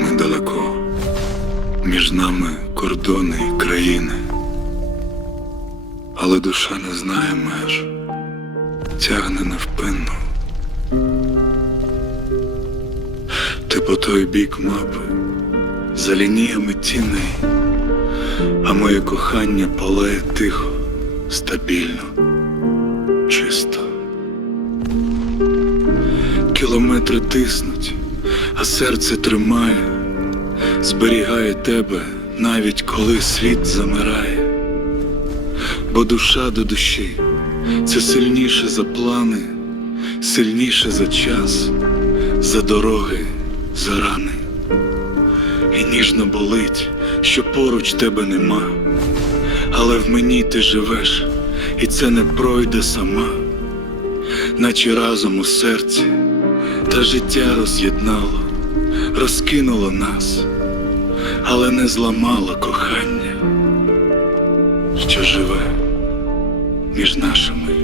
Ми далеко, між нами кордони і країни, але душа не знає меж, тягне невпинно. Ти по той бік мапи, за лініями тіней, а моє кохання палає тихо, стабільно, чисто. Кілометри тиснуть, а серце тримає, зберігає тебе, навіть коли світ замирає. Бо душа до душі це сильніше за плани, сильніше за час, за дороги, за рани. І ніжно болить, що поруч тебе нема, але в мені ти живеш, і це не пройде сама, наче разом у серці, та життя роз'єднало, розкинуло нас, але не зламало кохання, що живе між нашими